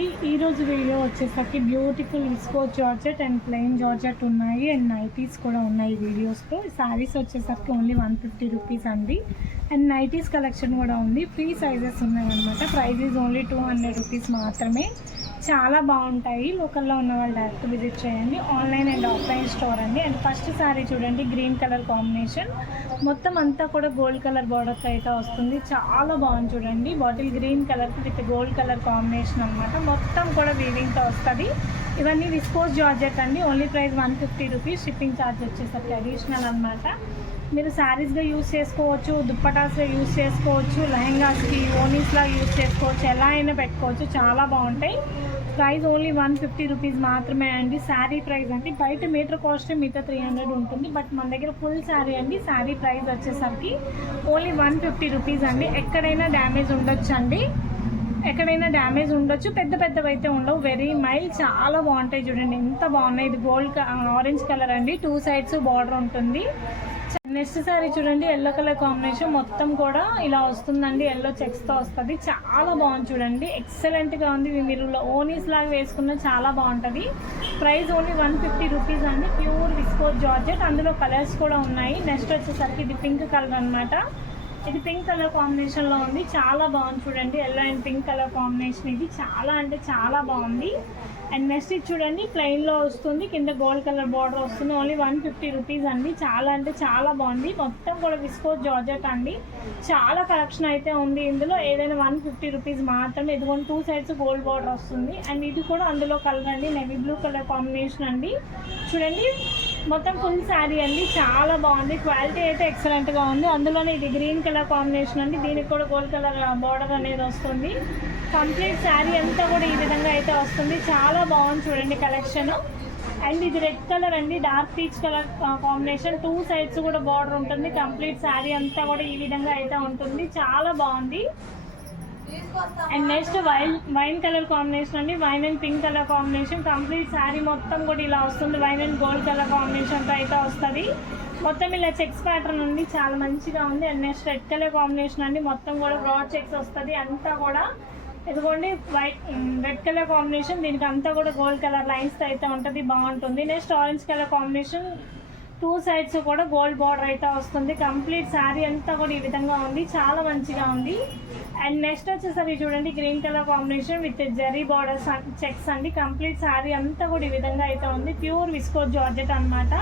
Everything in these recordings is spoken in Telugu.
అండి ఈరోజు వీడియో వచ్చేసరికి beautiful visco georgette and plain georgette ఉన్నాయి అండ్ నైటీస్ కూడా ఉన్నాయి వీడియోస్లో. శారీస్ వచ్చేసరికి ఓన్లీ 150 రూపీస్ అండి. అండ్ నైటీస్ కలెక్షన్ కూడా ఉంది, ఫ్రీ సైజెస్ ఉన్నాయన్నమాట. ప్రైస్ ఈజ్ ఓన్లీ 200 రూపీస్ మాత్రమే. చాలా బాగుంటాయి. లోకల్లో ఉన్న వాళ్ళు డైరెక్ట్ విజిట్ చేయండి. ఆన్లైన్ అండ్ ఆఫ్లైన్ స్టోర్ అండి. అండ్ ఫస్ట్ శారీ చూడండి, గ్రీన్ కలర్ కాంబినేషన్, మొత్తం అంతా కూడా గోల్డ్ కలర్ బార్డర్తో అయితే వస్తుంది. చాలా బాగుంది చూడండి, bottle green colour with gold colour combination అనమాట. మొత్తం కూడా వీవింగ్తో వస్తుంది. ఇవన్నీ విస్కోస్ జార్జెట్ అండి. Only price 150 rupees. Shipping charge వచ్చేసరికి అడిషనల్ అనమాట. మీరు శారీస్గా యూజ్ చేసుకోవచ్చు, దుప్పటాస్గా యూజ్ చేసుకోవచ్చు, లెహెంగాస్కి ఓనీస్లా యూజ్ చేసుకోవచ్చు, ఎలా అయినా పెట్టుకోవచ్చు. చాలా బాగుంటాయి. ప్రైస్ ఓన్లీ 150 రూపీస్ మాత్రమే అండి. శారీ ప్రైస్ అండి, బయట మీటర్ కాస్ట్ మిగతా 300 ఉంటుంది, బట్ మన దగ్గర ఫుల్ శారీ అండి. శారీ ప్రైస్ వచ్చేసరికి ఓన్లీ 150 రూపీస్ అండి. ఎక్కడైనా డ్యామేజ్ ఉండొచ్చు అండి, ఎక్కడైనా డ్యామేజ్ ఉండొచ్చు, పెద్ద పెద్దవి అయితే ఉండవు. వెరీ మైల్డ్, చాలా బాగుంటాయి చూడండి, ఎంత బాగున్నాయి. ఇది గోల్డ్ ఆరెంజ్ కలర్ అండి, 2 సైడ్స్ బార్డర్ ఉంటుంది. నెక్స్ట్ సారీ చూడండి, ఎల్లో కలర్ కాంబినేషన్, మొత్తం కూడా ఇలా వస్తుందండి, ఎల్లో చెక్స్తో వస్తుంది. చాలా బాగుంది చూడండి, ఎక్సలెంట్గా ఉంది. మీరు ఓనీస్ లాగా వేసుకున్న చాలా బాగుంటుంది. ప్రైస్ ఓన్లీ 150 రూపీస్ అండి. ప్యూర్ విస్కోస్ జార్జెట్, అందులో కలర్స్ కూడా ఉన్నాయి. నెక్స్ట్ వచ్చేసరికి ఇది పింక్ కలర్ అనమాట. ఇది పింక్ కలర్ కాంబినేషన్లో ఉంది, చాలా బాగుంది చూడండి. Yellow and pink colour combination, ఇది చాలా అంటే చాలా బాగుంది. అండ్ నెక్స్ట్ ఇది చూడండి, ప్లెయిన్లో వస్తుంది, కింద గోల్డ్ కలర్ బార్డర్ వస్తుంది. ఓన్లీ 150 రూపీస్ అండి. చాలా అంటే చాలా బాగుంది. మొత్తం కూడా విస్కోస్ జార్జెట్ అండి. చాలా కలెక్షన్ అయితే ఉంది ఇందులో. ఏదైనా 150 రూపీస్ మాత్రమే. ఇదిగోండి 2 సైడ్స్ గోల్డ్ బార్డర్ వస్తుంది. అండ్ ఇది కూడా అందులో కలర్ అండి, నేవీ బ్లూ కలర్ కాంబినేషన్ అండి. చూడండి, మొత్తం ఫుల్ శారీ అండి, చాలా బాగుంది. క్వాలిటీ అయితే ఎక్సలెంట్గా ఉంది. అందులోనే ఇది గ్రీన్ కలర్ కాంబినేషన్ అండి, దీనికి కూడా గోల్డ్ కలర్ బార్డర్ అనేది వస్తుంది. కంప్లీట్ శారీ అంతా కూడా ఈ విధంగా అయితే వస్తుంది. చాలా బాగుంది చూడండి కలెక్షన్. అండ్ ఇది రెడ్ కలర్ అండి, dark peach colour combination, 2 sides కూడా బార్డర్ ఉంటుంది. కంప్లీట్ శారీ అంతా కూడా ఈ విధంగా అయితే ఉంటుంది. చాలా బాగుంది. And next wine colour combination అండి, wine and pink colour combination. Complete sari మొత్తం కూడా ఇలా వస్తుంది. వైన్ అండ్ గోల్డ్ కలర్ కాంబినేషన్తో అయితే వస్తుంది. మొత్తం ఇలా చెక్స్ ప్యాటర్న్ ఉంది, చాలా మంచిగా ఉంది. And next red colour combination అండి, మొత్తం కూడా బ్రాడ్ చెక్స్ వస్తుంది. అంతా కూడా ఇదిగోండి రెడ్ కలర్ కాంబినేషన్, దీనికి అంతా కూడా గోల్డ్ కలర్ లైన్స్తో అయితే ఉంటుంది, బాగుంటుంది. Next orange colour combination, 2 sides కూడా గోల్డ్ బార్డర్ అయితే వస్తుంది. కంప్లీట్ శారీ అంతా కూడా ఈ విధంగా ఉంది, చాలా మంచిగా ఉంది. అండ్ నెక్స్ట్ వచ్చేసరికి చూడండి, green colour combination with zari borders checks అండి. కంప్లీట్ శారీ అంతా కూడా ఈ విధంగా అయితే ఉంది. ప్యూర్ విస్కోస్ జార్జెట్ అనమాట.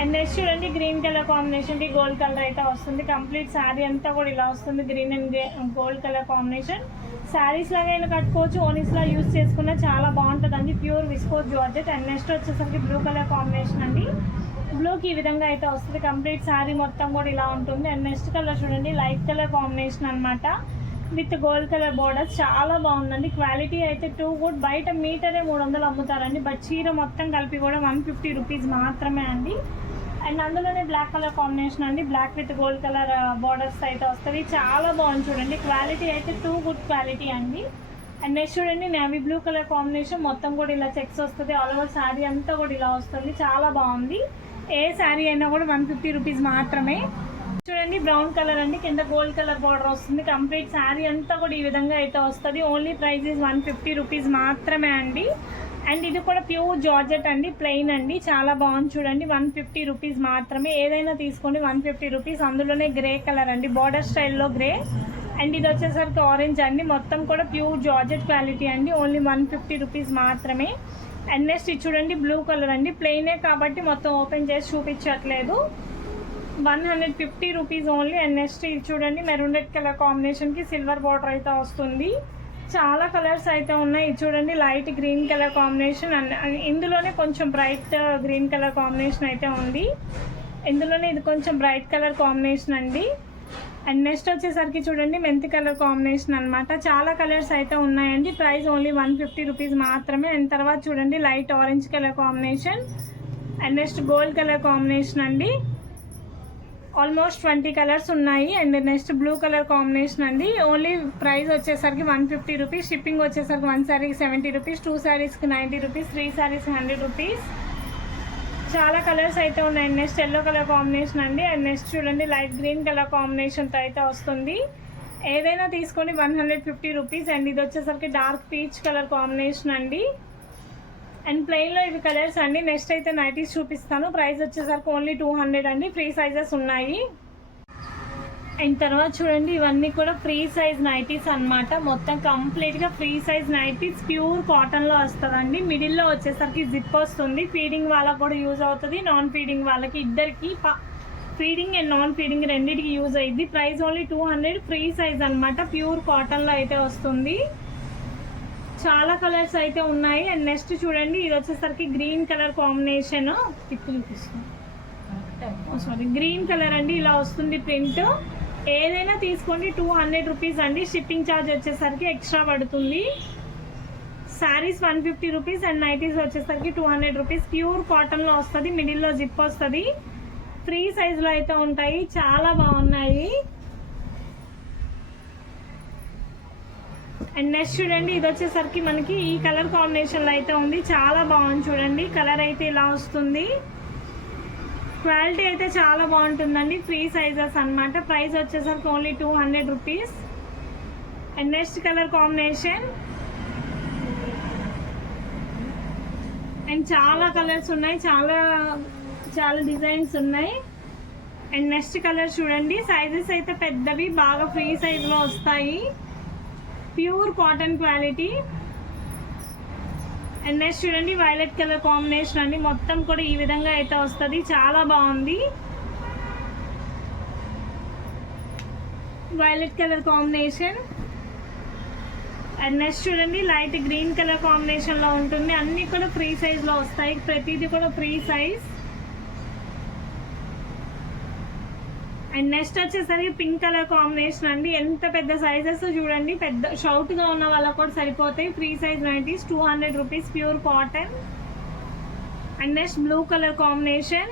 అండ్ నెక్స్ట్ చూడండి, గ్రీన్ కలర్ కాంబినేషన్కి గోల్డ్ కలర్ అయితే వస్తుంది. కంప్లీట్ శారీ అంతా కూడా ఇలా వస్తుంది, green and gold colour combination. Saris లాగైనా కట్టుకోవచ్చు, ఓనీస్లా యూజ్ చేసుకున్నా చాలా బాగుంటుందండి. Pure viscose georgette. And next వచ్చేసరికి బ్లూ కలర్ కాంబినేషన్ అండి, బ్లూకి ఈ విధంగా అయితే వస్తుంది. కంప్లీట్ శారీ మొత్తం కూడా ఇలా ఉంటుంది. అండ్ నెక్స్ట్ కలర్ చూడండి, లైట్ కలర్ కాంబినేషన్ అనమాట విత్ గోల్డ్ కలర్ బోర్డర్. చాలా బాగుందండి. క్వాలిటీ అయితే టూ గుడ్. బయట మీటరే 300 అమ్ముతారండి, బట్ చీర మొత్తం కలిపి కూడా 150 రూపీస్ మాత్రమే అండి. అండ్ అందులోనే బ్లాక్ కలర్ కాంబినేషన్ అండి, black with gold colour borders అయితే వస్తుంది. చాలా బాగుంది చూడండి, క్వాలిటీ అయితే టూ గుడ్ క్వాలిటీ అండి. అండ్ నెక్స్ట్ చూడండి, నేవీ బ్లూ కలర్ కాంబినేషన్, మొత్తం కూడా ఇలా చెక్స్ వస్తుంది. ఆల్ ఓవర్ శారీ అంతా కూడా ఇలా వస్తుంది, చాలా బాగుంది. ఏ శారీ అయినా కూడా 150 రూపీస్ మాత్రమే. చూడండి, బ్రౌన్ కలర్ అండి, కింద గోల్డ్ కలర్ బార్డర్ వస్తుంది. కంప్లీట్ శారీ అంతా కూడా ఈ విధంగా అయితే వస్తుంది. ఓన్లీ ప్రైస్ ఈజ్ 150 రూపీస్ మాత్రమే అండి. అండ్ ఇది కూడా ప్యూర్ జార్జెట్ అండి, ప్లెయిన్ అండి, చాలా బాగుంది చూడండి. 150 రూపీస్ మాత్రమే. ఏదైనా తీసుకోండి 150 రూపీస్. అందులోనే గ్రే కలర్ అండి, బార్డర్ స్టైల్లో గ్రే. అండ్ ఇది వచ్చేసరికి ఆరెంజ్ అండి, మొత్తం కూడా ప్యూర్ జార్జెట్ క్వాలిటీ అండి. ఓన్లీ 150 రూపీస్ మాత్రమే. అండ్ నెక్స్ట్ ఇది చూడండి, బ్లూ కలర్ అండి, ప్లెయినే కాబట్టి మొత్తం ఓపెన్ చేసి చూపించట్లేదు. 150 రూపీస్ ఓన్లీ. అండ్ నెక్స్ట్ ఇది చూడండి, మెరూన్ రెడ్ కలర్ కాంబినేషన్కి సిల్వర్ బార్డర్ అయితే వస్తుంది. చాలా కలర్స్ అయితే ఉన్నాయి. ఇది చూడండి, light green colour combination, and ఇందులోనే కొంచెం బ్రైట్ గ్రీన్ కలర్ కాంబినేషన్ అయితే ఉంది. ఇందులోనే ఇది కొంచెం బ్రైట్ కలర్ కాంబినేషన్ అండి. అండ్ నెక్స్ట్ వచ్చేసరికి చూడండి, మెంతి కలర్ కాంబినేషన్ అనమాట. చాలా కలర్స్ అయితే ఉన్నాయండి. ప్రైస్ ఓన్లీ 150 రూపీస్ మాత్రమే. అండ్ తర్వాత చూడండి, light orange colour combination. And next gold colour combination అండి, ఆల్మోస్ట్ 20 కలర్స్ ఉన్నాయి. And next blue colour combination అండి. ఓన్లీ ప్రైస్ వచ్చేసరికి 150 రూపీస్. షిప్పింగ్ వచ్చేసరికి 1 శారీకి 70 రూపీస్, 2 శారీస్కి 90 రూపీస్, 3 శారీస్కి 100 రూపీస్. చాలా కలర్స్ అయితే ఉన్నాయి. నెక్స్ట్ ఎల్లో కలర్ కాంబినేషన్ అండి. అండ్ నెక్స్ట్ చూడండి, లైట్ గ్రీన్ కలర్ కాంబినేషన్తో అయితే వస్తుంది. ఏదైనా తీసుకోండి 150 రూపీస్. అండ్ ఇది వచ్చేసరికి డార్క్ పీచ్ కలర్ కాంబినేషన్ అండి. అండ్ ప్లెయిన్లో ఇవి కలర్స్ అండి. నెక్స్ట్ అయితే నైటీస్ చూపిస్తాను. ప్రైస్ వచ్చేసరికి ఓన్లీ 200 అండి. ఫ్రీ సైజెస్ ఉన్నాయి. అండ్ తర్వాత చూడండి, ఇవన్నీ కూడా ఫ్రీ సైజ్ నైటీస్ అన్నమాట. మొత్తం కంప్లీట్గా ఫ్రీ సైజ్ నైటీస్, ప్యూర్ కాటన్లో వస్తుందండి. మిడిల్లో వచ్చేసరికి జిప్ వస్తుంది. ఫీడింగ్ వాళ్ళకి కూడా యూజ్ అవుతుంది, నాన్ ఫీడింగ్ వాళ్ళకి, ఇద్దరికి ఫీడింగ్ అండ్ నాన్ ఫీడింగ్ రెండింటికి యూజ్ అయ్యింది. Price only 200. ఫ్రీ సైజ్ అనమాట. ప్యూర్ కాటన్లో అయితే వస్తుంది. చాలా కలర్స్ అయితే ఉన్నాయి. అండ్ నెక్స్ట్ చూడండి, ఇది వచ్చేసరికి green colour combination. Sorry, green colour అండి. ఇలా వస్తుంది ప్రింట్. ఏదైనా తీసుకోండి 200 రూపీస్ అండి. షిప్పింగ్ ఛార్జ్ వచ్చేసరికి ఎక్స్ట్రా పడుతుంది. శారీస్ 150 రూపీస్ అండ్ నైటీస్ వచ్చేసరికి 200 రూపీస్. ప్యూర్ కాటన్లో వస్తుంది. మిడిల్లో జిప్ వస్తుంది. ఫ్రీ సైజులో అయితే ఉంటాయి. చాలా బాగున్నాయి. అండ్ నెక్స్ట్ చూడండి, ఇది వచ్చేసరికి మనకి ఈ కలర్ కాంబినేషన్లో అయితే ఉంది. చాలా బాగుంది చూడండి. కలర్ అయితే ఇలా వస్తుంది. క్వాలిటీ అయితే చాలా బాగుంటుందండి. ఫ్రీ సైజెస్ అన్నమాట. ప్రైస్ వచ్చేసరికి only 200 rupees. And next colour combination. And చాలా కలర్స్ ఉన్నాయి, చాలా డిజైన్స్ ఉన్నాయి. అండ్ నెక్స్ట్ కలర్ చూడండి. సైజెస్ అయితే పెద్దవి, బాగా ఫ్రీ సైజులో వస్తాయి. Pure cotton quality. And next చూడండి, వైలెట్ కలర్ కాంబినేషన్ అండి. మొత్తం కూడా ఈ విధంగా అయితే వస్తుంది. చాలా బాగుంది. Violet colour combination. And next చూడండి, లైట్ గ్రీన్ కలర్ కాంబినేషన్లో ఉంటుంది. అన్నీ కూడా ఫ్రీ సైజ్లో వస్తాయి. ప్రతిదీ కూడా ఫ్రీ సైజ్. అండ్ నెక్స్ట్ వచ్చేసరికి పింక్ కలర్ కాంబినేషన్ అండి. ఎంత పెద్ద సైజెస్ చూడండి. పెద్ద షౌట్గా ఉన్న వాళ్ళకు కూడా సరిపోతాయి. Free size nighties 200 rupees. Pure cotton. And next blue colour combination.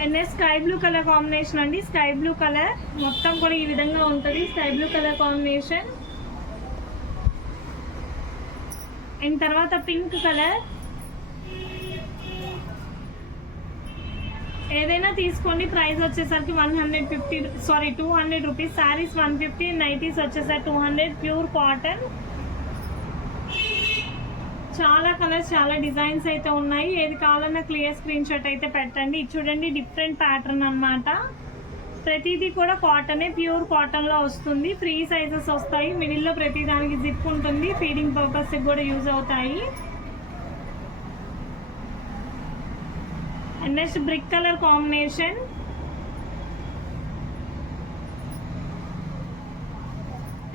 And next sky blue colour combination అండి. స్కై బ్లూ కలర్ మొత్తం కూడా ఈ విధంగా ఉంటుంది. Sky blue colour combination. And తర్వాత పింక్ కలర్. ఏదైనా తీసుకోండి. ప్రైస్ వచ్చేసరికి 200 రూపీస్. శారీస్ 150, నైటీస్ వచ్చేసరికి 200. Pure cotton. చాలా కలర్స్, చాలా డిజైన్స్ అయితే ఉన్నాయి. ఏది కావాలన్నా క్లియర్ స్క్రీన్ షాట్ అయితే పెట్టండి. ఇది చూడండి, డిఫరెంట్ ప్యాటర్న్ అన్నమాట. ప్రతిదీ కూడా కాటనే, ప్యూర్ కాటన్లో వస్తుంది. ఫ్రీ సైజెస్ వస్తాయి. మిడిల్లో ప్రతి దానికి జిప్ ఉంటుంది. ఫీడింగ్ పర్పస్కి కూడా యూజ్ అవుతాయి. And next brick colour combination.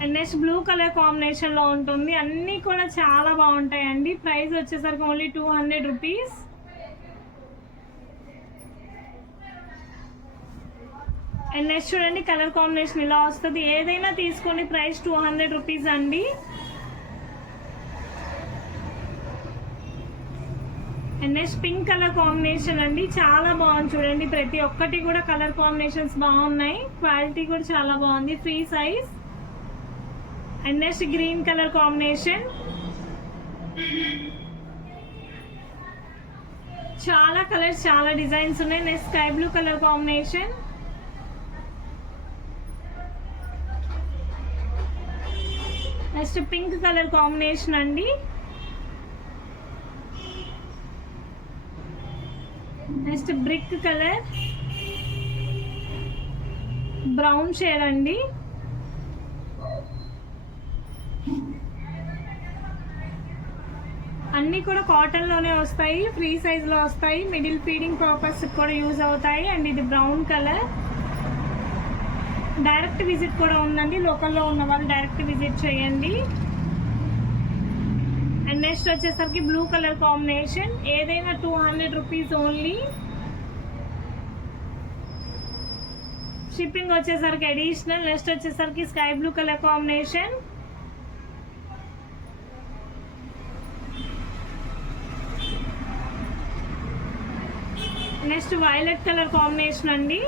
And next blue colour కాంబినేషన్లో ఉంటుంది. అన్నీ కూడా చాలా బాగుంటాయండి. ప్రైస్ వచ్చేసరికి ఓన్లీ 200 రూపీస్. అండ్ నెక్స్ట్ చూడండి, కలర్ కాంబినేషన్ ఇలా వస్తుంది. ఏదైనా తీసుకోండి. ప్రైస్ 200 రూపీస్ అండి. And next pink colour combination అండి. చాలా బాగుంది చూడండి. ప్రతి ఒక్కటి కూడా కలర్ కాంబినేషన్స్ బాగున్నాయి. క్వాలిటీ కూడా చాలా బాగుంది. Free size. And next green colour combination. చాలా కలర్స్, చాలా డిజైన్స్ ఉన్నాయి. Next sky blue colour combination. Next pink colour combination అండి. Next brick colour, brown shade అండి. అన్నీ కూడా కాటన్లోనే వస్తాయి. ఫ్రీ సైజ్లో వస్తాయి. మిడిల్ ఫీడింగ్ పర్పస్ కూడా యూజ్ అవుతాయి. అండ్ ఇది బ్రౌన్ కలర్. డైరెక్ట్ విజిట్ కూడా ఉందండి. లోకల్లో ఉన్న వాళ్ళు డైరెక్ట్ విజిట్ చేయండి. అండ్ నెక్స్ట్ వచ్చేసరికి బ్లూ కలర్ కాంబినేషన్. ఏదైనా 200 రూపీస్ ఓన్లీ. షిప్పింగ్ వచ్చేసరికి అడిషనల్. నెక్స్ట్ వచ్చేసరికి sky blue colour combination. Next violet colour combination అండి.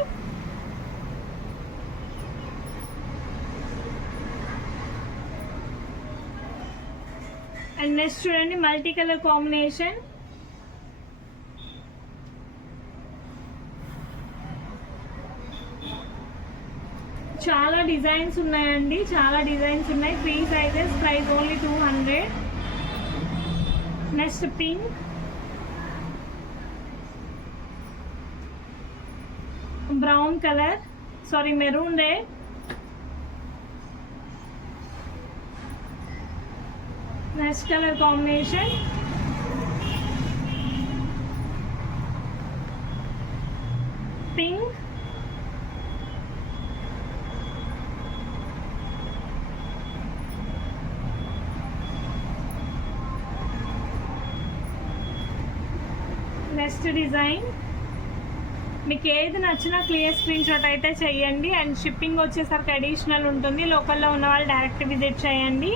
అండ్ నెక్స్ట్ చూడండి, మల్టీ కలర్ కాంబినేషన్. చాలా డిజైన్స్ ఉన్నాయండి, చాలా డిజైన్స్ ఉన్నాయి. 3 sizes, price only 200. Next pink, brown colour, sorry maroon red, next colour combination pink, next design. మీకు ఏది నచ్చినా క్లియర్ స్క్రీన్ షాట్ అయితే చేయండి. అండ్ షిప్పింగ్ వచ్చేసరికి అడిషనల్ ఉంటుంది. లోకల్లో ఉన్న వాళ్ళు డైరెక్ట్ విజిట్ చేయండి.